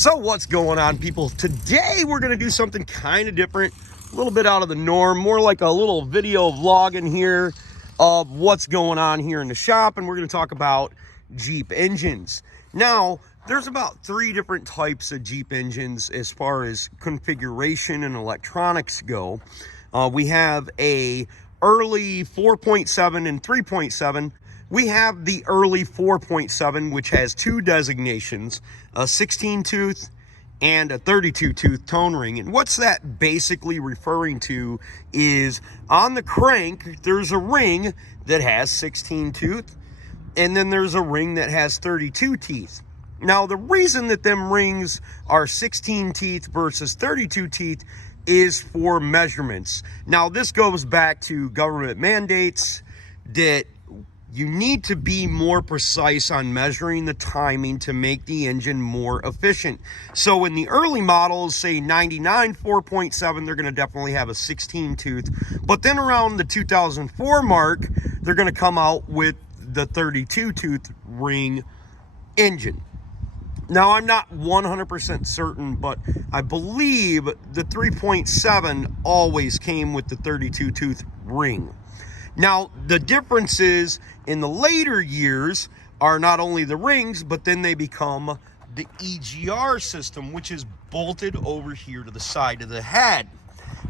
So what's going on, people? Today we're going to do something kind of different, a little bit out of the norm, more like a little video vlog in here of what's going on here in the shop, and we're going to talk about Jeep engines. Now, there's about 3 different types of Jeep engines as far as configuration and electronics go. We have a early 4.7 and 3.7. We have the early 4.7, which has 2 designations, a 16 tooth and a 32 tooth tone ring. And what's that basically referring to is on the crank, there's a ring that has 16 tooth, and then there's a ring that has 32 teeth. Now, the reason that them rings are 16 teeth versus 32 teeth is for measurements. Now, this goes back to government mandates that you need to be more precise on measuring the timing to make the engine more efficient. So in the early models, say 99 4.7, they're going to definitely have a 16 tooth. But then around the 2004 mark, they're going to come out with the 32 tooth ring engine. Now, I'm not 100% certain, but I believe the 3.7 always came with the 32 tooth ring. Now, the differences in the later years are not only the rings, but then they become the EGR system, which is bolted over here to the side of the head.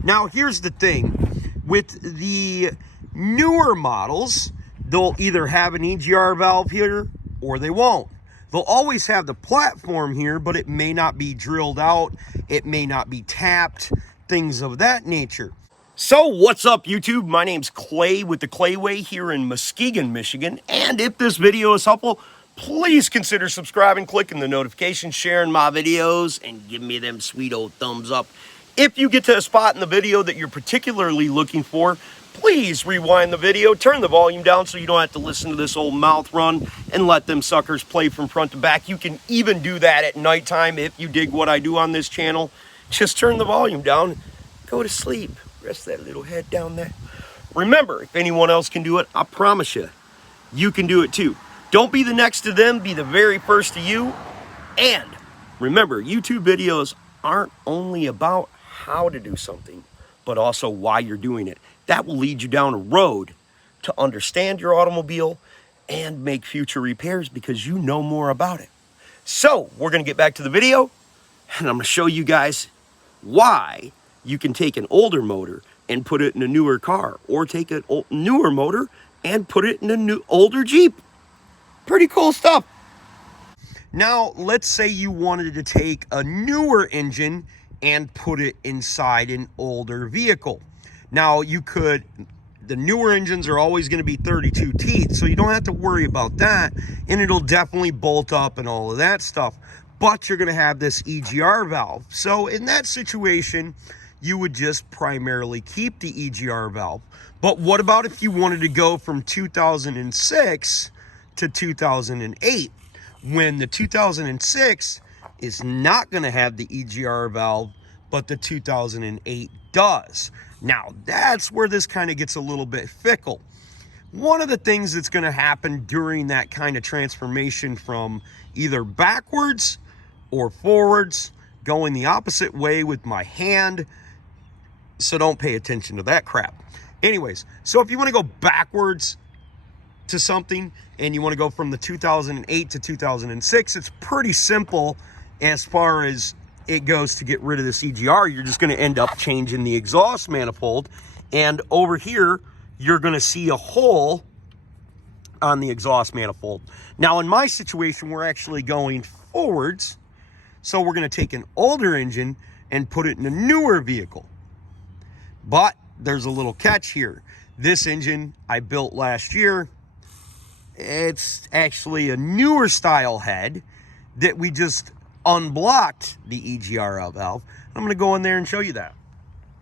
Now, here's the thing. With the newer models, they'll either have an EGR valve here or they won't. They'll always have the platform here, but it may not be drilled out. It may not be tapped, things of that nature. So what's up, YouTube? My name's Clay with the Clayway here in Muskegon, Michigan. And if this video is helpful, please consider subscribing, clicking the notification, sharing my videos, and give me them sweet old thumbs up. If you get to a spot in the video that you're particularly looking for, please rewind the video, turn the volume down so you don't have to listen to this old mouth run and let them suckers play from front to back. You can even do that at nighttime if you dig what I do on this channel. Just turn the volume down, go to sleep. Rest that little head down there. Remember, if anyone else can do it, I promise you, you can do it too. Don't be the next to them, be the very first to you. And remember, YouTube videos aren't only about how to do something, but also why you're doing it. That will lead you down a road to understand your automobile and make future repairs because you know more about it. So, we're going to get back to the video, and I'm going to show you guys why you can take an older motor and put it in a newer car, or take a newer motor and put it in a older Jeep. Pretty cool stuff. Now, let's say you wanted to take a newer engine and put it inside an older vehicle. Now, you could, the newer engines are always going to be 32 teeth, so you don't have to worry about that, and it'll definitely bolt up and all of that stuff. But you're going to have this EGR valve. So in that situation, you would just primarily keep the EGR valve. But what about if you wanted to go from 2006 to 2008, when the 2006 is not going to have the EGR valve, but the 2008 does? Now, that's where this kind of gets a little bit fickle. One of the things that's going to happen during that kind of transformation from either backwards or forwards, going the opposite way with my hand, so don't pay attention to that crap. Anyways, so if you want to go backwards to something and you want to go from the 2008 to 2006, it's pretty simple as far as it goes to get rid of this EGR. You're just going to end up changing the exhaust manifold, and over here you're going to see a hole on the exhaust manifold. Now, in my situation, we're actually going forwards, so we're going to take an older engine and put it in a newer vehicle. But there's a little catch here. This engine I built last year. It's actually a newer style head that we just unblocked the EGR valve. I'm going to go in there and show you that.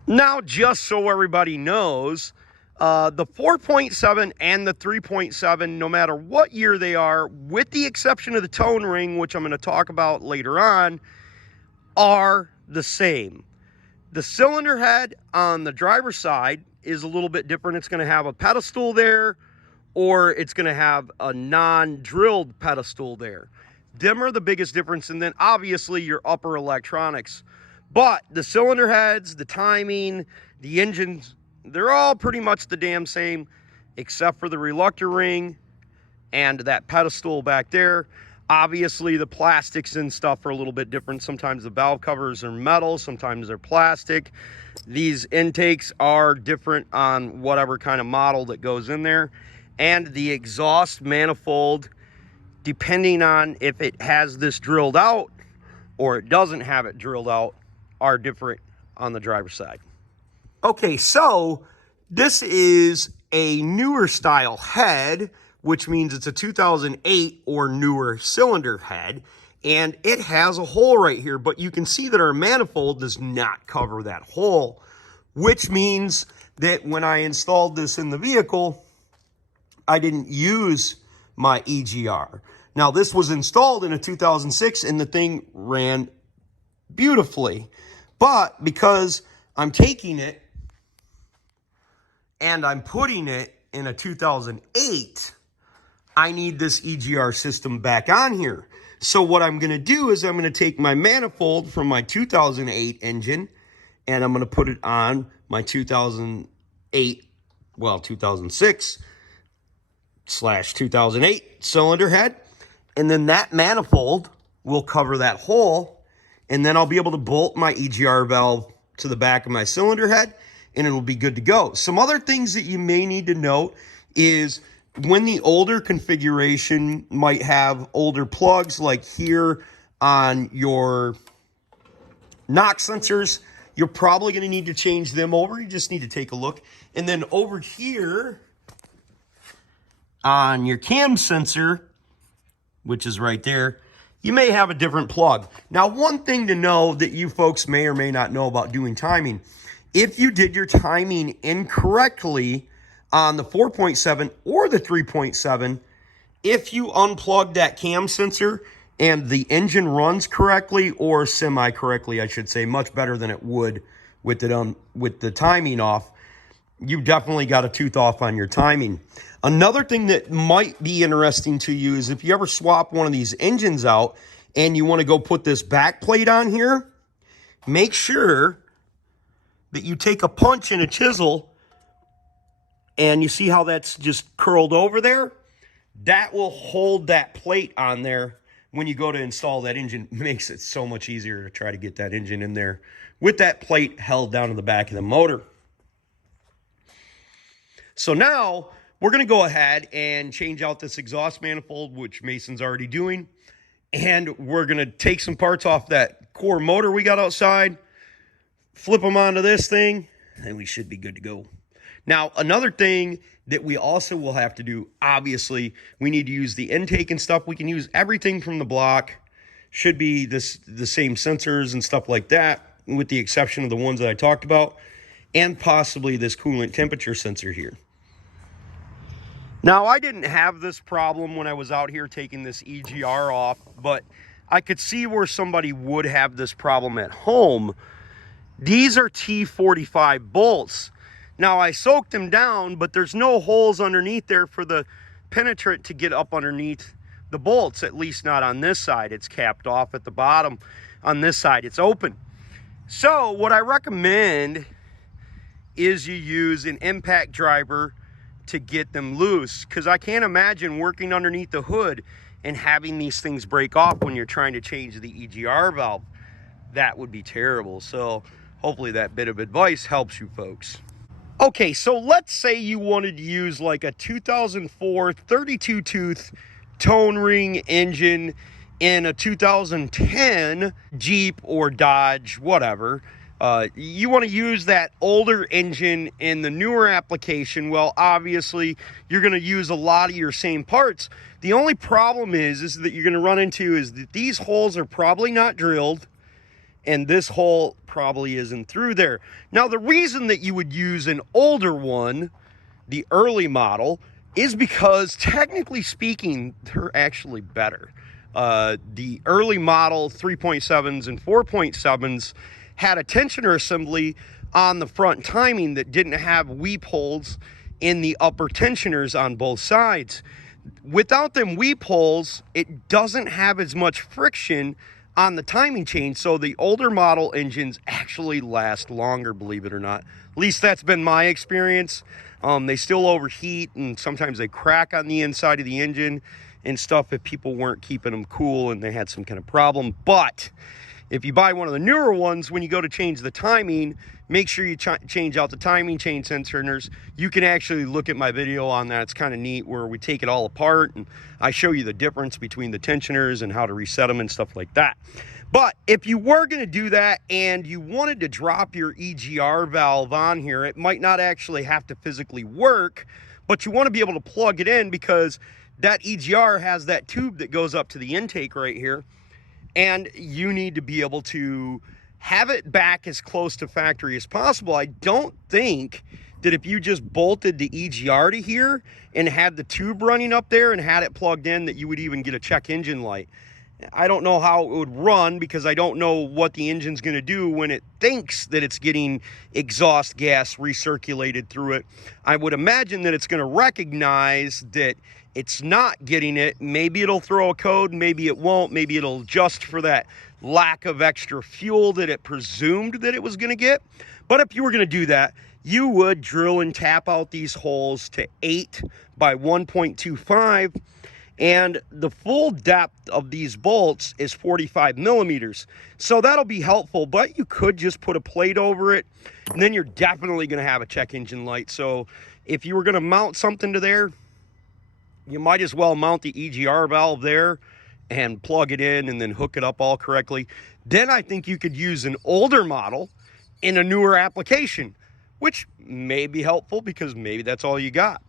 Now, just so everybody knows, the 4.7 and the 3.7, no matter what year they are, with the exception of the tone ring, which I'm going to talk about later on, are the same. The cylinder head on the driver's side is a little bit different. It's going to have a pedestal there, or it's going to have a non-drilled pedestal there. Them are the biggest difference, and then obviously your upper electronics. But the cylinder heads, the timing, the engines, they're all pretty much the damn same, except for the reluctor ring and that pedestal back there. Obviously the plastics and stuff are a little bit different. Sometimes the valve covers are metal, sometimes they're plastic. These intakes are different on whatever kind of model that goes in there. And the exhaust manifold, depending on if it has this drilled out or it doesn't have it drilled out, are different on the driver's side. Okay, so this is a newer style head, which means it's a 2008 or newer cylinder head, and it has a hole right here, but you can see that our manifold does not cover that hole, which means that when I installed this in the vehicle, I didn't use my EGR. Now, this was installed in a 2006, and the thing ran beautifully, but because I'm taking it and I'm putting it in a 2008, I need this EGR system back on here. So what I'm going to do is I'm going to take my manifold from my 2008 engine and I'm going to put it on my 2006 / 2008 cylinder head. And then that manifold will cover that hole. And then I'll be able to bolt my EGR valve to the back of my cylinder head and it'll be good to go. Some other things that you may need to note is when the older configuration might have older plugs, like here on your knock sensors, you're probably going to need to change them over. You just need to take a look. And then over here on your cam sensor, which is right there, you may have a different plug. Now, one thing to know that you folks may or may not know about doing timing, if you did your timing incorrectly on the 4.7 or the 3.7, if you unplug that cam sensor and the engine runs correctly, or semi-correctly, I should say, much better than it would with the timing off, you definitely got a tooth off on your timing. Another thing that might be interesting to you is if you ever swap one of these engines out and you want to go put this back plate on here, make sure that you take a punch and a chisel, and you see how that's just curled over there? That will hold that plate on there when you go to install that engine. It makes it so much easier to try to get that engine in there with that plate held down to the back of the motor. So now we're going to go ahead and change out this exhaust manifold, which Mason's already doing. And we're going to take some parts off that core motor we got outside, flip them onto this thing, and we should be good to go. Now, another thing that we also will have to do, obviously, we need to use the intake and stuff. We can use everything from the block. Should be the same sensors and stuff like that, with the exception of the ones that I talked about, and possibly this coolant temperature sensor here. Now, I didn't have this problem when I was out here taking this EGR off, but I could see where somebody would have this problem at home. These are T45 bolts. Now, I soaked them down, but there's no holes underneath there for the penetrant to get up underneath the bolts, at least not on this side. It's capped off at the bottom. On this side, it's open. So what I recommend is you use an impact driver to get them loose, because I can't imagine working underneath the hood and having these things break off when you're trying to change the EGR valve. That would be terrible. So hopefully that bit of advice helps you folks. Okay, so let's say you wanted to use like a 2004 32 tooth tone ring engine in a 2010 Jeep or Dodge, whatever. You want to use that older engine in the newer application. Well, obviously, you're going to use a lot of your same parts. The only problem is that you're going to run into is that these holes are probably not drilled, and this hole probably isn't through there. Now, the reason that you would use an older one, the early model, is because technically speaking, they're actually better. The early model 3.7s and 4.7s had a tensioner assembly on the front timing that didn't have weep holes in the upper tensioners on both sides. Without them weep holes, it doesn't have as much friction on the timing chain, so the older model engines actually last longer, believe it or not. At least that's been my experience. They still overheat, and sometimes they crack on the inside of the engine and stuff if people weren't keeping them cool and they had some kind of problem. But if you buy one of the newer ones, when you go to change the timing, make sure you change out the timing chain sensors. You can actually look at my video on that. It's kind of neat where we take it all apart and I show you the difference between the tensioners and how to reset them and stuff like that. But if you were going to do that and you wanted to drop your EGR valve on here, it might not actually have to physically work, but you want to be able to plug it in because that EGR has that tube that goes up to the intake right here. And you need to be able to have it back as close to factory as possible. I don't think that if you just bolted the EGR to here and had the tube running up there and had it plugged in, that you would even get a check engine light. I don't know how it would run because I don't know what the engine's going to do when it thinks that it's getting exhaust gas recirculated through it. I would imagine that it's going to recognize that it's not getting it. Maybe it'll throw a code, maybe it won't, maybe it'll adjust for that lack of extra fuel that it presumed that it was going to get. But if you were going to do that, you would drill and tap out these holes to 8 by 1.25, and the full depth of these bolts is 45 millimeters. So that'll be helpful, but you could just put a plate over it, and then you're definitely going to have a check engine light. So if you were going to mount something to there, you might as well mount the EGR valve there and plug it in and then hook it up all correctly. Then I think you could use an older model in a newer application, which may be helpful because maybe that's all you got.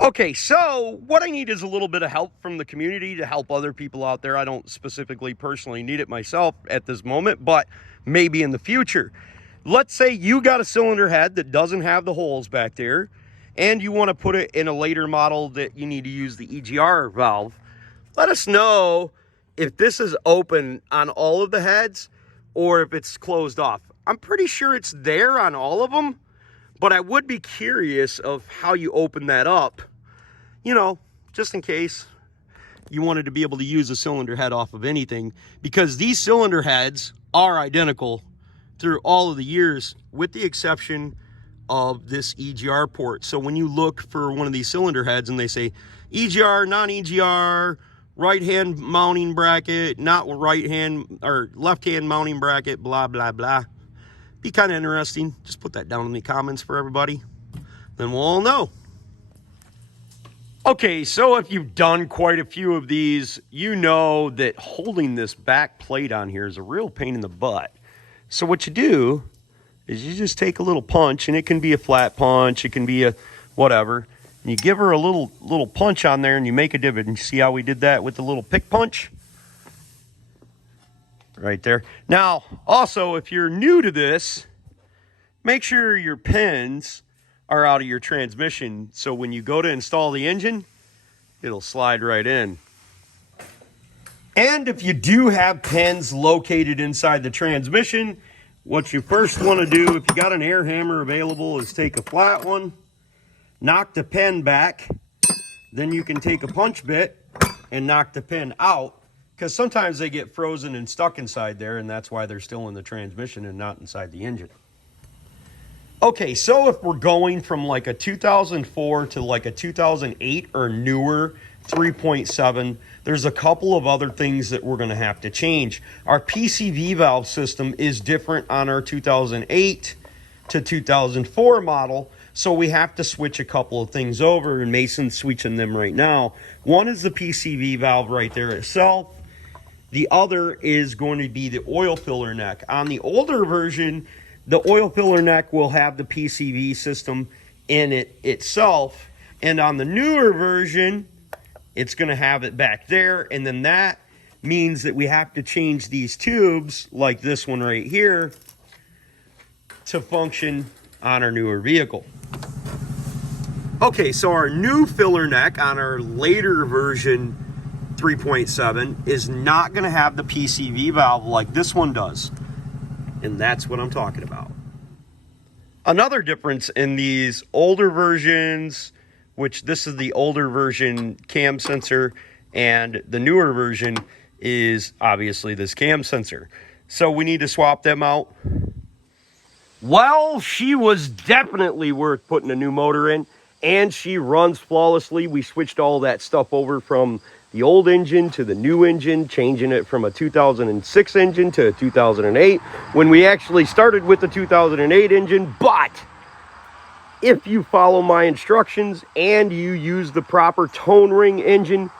Okay, so what I need is a little bit of help from the community to help other people out there. I don't specifically personally need it myself at this moment, but maybe in the future. Let's say you got a cylinder head that doesn't have the holes back there, and you want to put it in a later model that you need to use the EGR valve. Let us know if this is open on all of the heads or if it's closed off. I'm pretty sure it's there on all of them, but I would be curious of how you open that up, you know, just in case you wanted to be able to use a cylinder head off of anything, because these cylinder heads are identical through all of the years with the exception of this EGR port. So when you look for one of these cylinder heads and they say EGR, non-EGR, right hand mounting bracket, not right hand or left hand mounting bracket, blah, blah, blah. Be kind of interesting. Just put that down in the comments for everybody. Then we'll all know. Okay, so if you've done quite a few of these, you know that holding this back plate on here is a real pain in the butt. So what you do is you just take a little punch, and it can be a flat punch, it can be a whatever, and you give her a little punch on there and you make a divot. And you see how we did that with the little pick punch? Right there. Now, also, if you're new to this, make sure your pins are out of your transmission, so when you go to install the engine, it'll slide right in. And if you do have pins located inside the transmission, what you first want to do, if you got an air hammer available, is take a flat one, knock the pin back, then you can take a punch bit and knock the pin out, because sometimes they get frozen and stuck inside there, and that's why they're still in the transmission and not inside the engine. Okay, so if we're going from like a 2004 to like a 2008 or newer 3.7, there's a couple of other things that we're going to have to change. Our PCV valve system is different on our 2008 to 2004 model, so we have to switch a couple of things over, and Mason's switching them right now. One is the PCV valve right there itself. The other is going to be the oil filler neck. On the older version, the oil filler neck will have the PCV system in it itself, and on the newer version, it's going to have it back there, and then that means that we have to change these tubes, like this one right here, to function on our newer vehicle. Okay, so our new filler neck on our later version 3.7 is not going to have the PCV valve like this one does. And that's what I'm talking about. Another difference in these older versions which this is the older version cam sensor, and the newer version is obviously this cam sensor. So we need to swap them out. Well, she was definitely worth putting a new motor in, and she runs flawlessly. We switched all that stuff over from the old engine to the new engine, changing it from a 2006 engine to a 2008 when we actually started with the 2008 engine. But if you follow my instructions and you use the proper tone ring engine,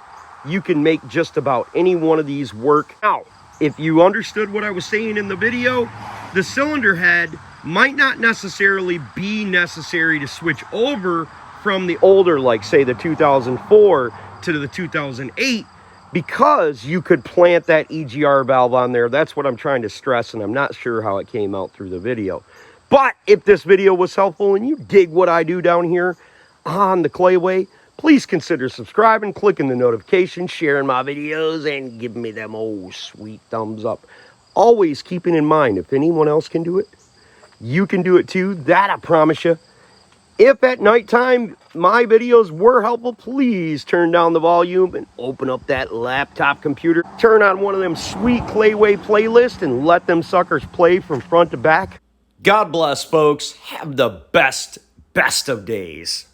you can make just about any one of these work. Now, if you understood what I was saying in the video, the cylinder head might not necessarily be necessary to switch over from the older, like say the 2004 to the 2008, because you could plant that EGR valve on there. That's what I'm trying to stress, and I'm not sure how it came out through the video. But if this video was helpful and you dig what I do down here on the Clayway, please consider subscribing, clicking the notification, sharing my videos, and giving me them old sweet thumbs up. Always keeping in mind, if anyone else can do it, you can do it too. That I promise you. If at nighttime my videos were helpful, please turn down the volume and open up that laptop computer. Turn on one of them sweet Clayway playlists and let them suckers play from front to back. God bless, folks. Have the best of days.